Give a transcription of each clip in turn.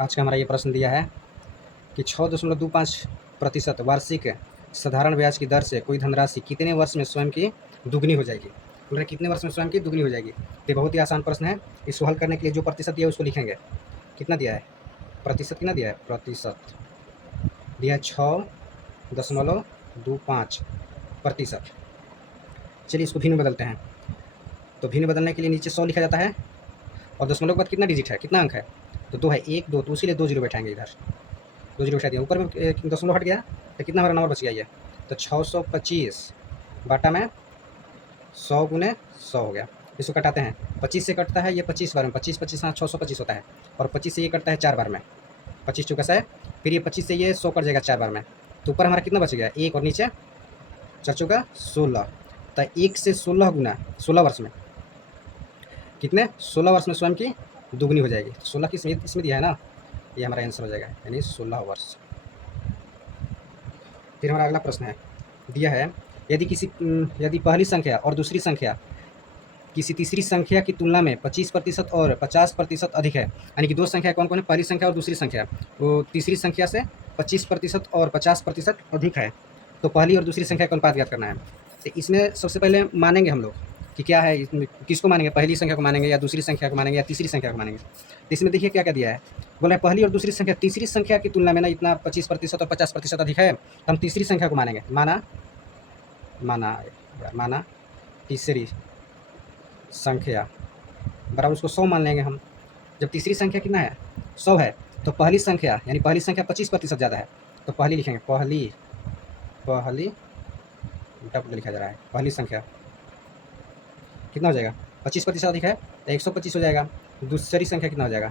आज का हमारा ये प्रश्न दिया है कि 6.25% वार्षिक साधारण ब्याज की दर से कोई धनराशि कितने वर्ष में स्वयं की दुगनी हो जाएगी। बोल रहे कितने वर्ष में स्वयं की दुगनी हो जाएगी। तो ये बहुत ही आसान प्रश्न है। इसको हल करने के लिए जो प्रतिशत दिया है उसको लिखेंगे। कितना दिया है प्रतिशत, कितना दिया है प्रतिशत दिया है 6.25%। चलिए इसको भिन्न में बदलते हैं। तो भिन्न बदलने के लिए नीचे 100 लिखा जाता है और दशमलव के बाद कितना डिजिट है, कितना अंक है, तो 2 है, 1 2, तो इसीलिए 2 जीरो बैठाएंगे। इधर 2 जीरो बैठा दिया, ऊपर में दशमलव हट गया तो कितना हमारा नंबर बच गया ये, तो 625 बाटा में 100 गुने 100 हो गया। इसको कटाते हैं, 25 से कटता है ये 25 बार में, 25 25 हाँ 625 होता है, और 25 से ये कटता है 4 बार में, 25 चौका से, फिर ये 25 से ये 100 कट जाएगा 4 बार में, तो ऊपर हमारा कितना बच गया 1 और नीचे 4 चौका 16, तो 1 से 16 गुना 16 वर्ष में कितने 16 वर्ष में स्वयं की दुगनी हो जाएगी। 16 की इसमें दिया है ना, ये हमारा आंसर हो जाएगा, यानी 16 वर्ष। फिर हमारा अगला प्रश्न है, दिया है यदि पहली संख्या और दूसरी संख्या किसी तीसरी संख्या की तुलना में 25% और 50% अधिक है, यानी कि दो संख्या कौन कौन है, पहली संख्या और दूसरी संख्या, वो तीसरी संख्या से 25% और 50% अधिक है, तो पहली और दूसरी संख्या का अनुपात ज्ञात करना है। तो इसमें सबसे पहले मानेंगे हम लोग कि क्या है, इसमें किसको मानेंगे, पहली संख्या को मानेंगे या दूसरी संख्या को मानेंगे या तीसरी संख्या को मानेंगे। तो इसमें देखिए क्या क्या दिया है, बोला है पहली और दूसरी संख्या तीसरी संख्या की तुलना में ना इतना 25% और 50% अधिक है, तो हम तीसरी संख्या को मानेंगे। माना तीसरी संख्या बराबर उसको 100 मान लेंगे हम। जब तीसरी संख्या कितना है 100 है, तो पहली संख्या यानी पहली संख्या 25% ज़्यादा है, तो पहली लिखेंगे, पहली उल्टा पुल्टा लिखा जा रहा है, पहली संख्या कितना हो जाएगा 25% अधिक है तो 125 हो जाएगा। दूसरी संख्या कितना हो जाएगा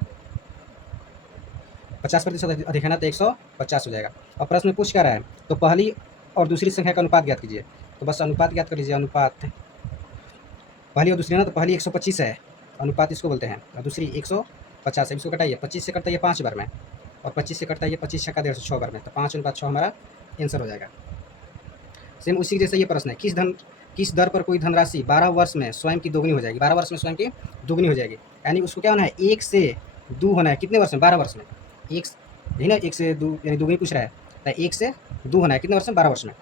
50% अधिक है ना, तो 150 हो जाएगा। और प्रश्न में पूछ क्या रहा है, तो पहली और दूसरी संख्या का अनुपात ज्ञात कीजिए, तो बस अनुपात ज्ञात कर लीजिए। अनुपात पहली और दूसरी ना, तो पहली 125 है, अनुपात इसको बोलते हैं, और दूसरी 150 है। इसको कटाइए, 25 से कटता है 5 बार में, और 25 से कटता है 25 छक्का 150 6 बार में, तो 5/6 हमारा आंसर हो जाएगा। सेम उसी जैसे ये प्रश्न है, किस दर पर कोई धनराशि 12 वर्ष में स्वयं की दोगुनी हो जाएगी। 12 वर्ष में स्वयं की दोगुनी हो जाएगी, यानी उसको क्या होना है 1 से 2 होना है, कितने वर्ष में 12 वर्ष में, एक यही ना 1 से 2 यानी दोगुनी पूछ रहा है, तो 1 से 2 होना है कितने वर्ष में 12 वर्ष में।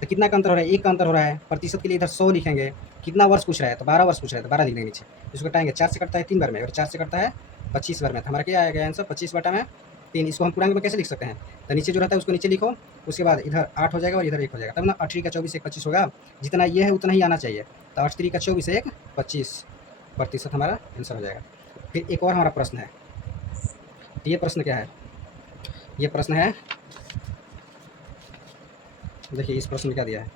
तो कितना का अंतर हो रहा है, 1 का अंतर हो रहा है। प्रतिशत के लिए इधर 100 लिखेंगे, कितना वर्ष पूछ रहा है, तो 12 वर्ष पूछ रहा है, तो 12 लिख देंगे नीचे। इसको कटाएंगे, 4 से कटता है 3 बार में और 4 से कटता है 25 बार में, तो हमारा क्या आएगा आंसर 25/3। इसको हम पूर्णांक में कैसे लिख सकते हैं, तो नीचे जो रहता है उसको नीचे लिखो, उसके बाद इधर 8 हो जाएगा और इधर 1 हो जाएगा, तब ना 8 का 24 1 25 होगा, जितना ये है उतना ही आना चाहिए, तो 8 का 24 1 25% हमारा आंसर हो जाएगा। फिर एक और हमारा प्रश्न है, तो ये प्रश्न क्या है, ये प्रश्न है, देखिए इस प्रश्न में क्या दिया है,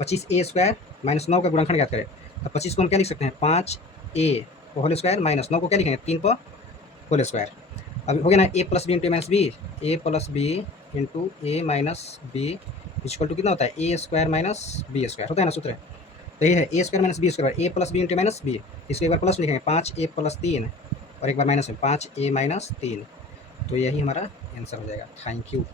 25a² - 9 का गुणनखंड ज्ञात करें। तो 25 को हम क्या लिख सकते हैं 5a होल स्क्वायर माइनस 9 को क्या लिखेंगे 3 पर होल स्क्वायर। अभी हो गया ना a + b × -b, a + b × a - b equal to कितना होता है a² - b² होता है ना सूत्र। तो ये है a² - b², a + b × -b, इसको एक बार प्लस लिखेंगे 5a + 3 और एक बार माइनस में 5a - 3, तो यही हमारा आंसर हो जाएगा। Thank you.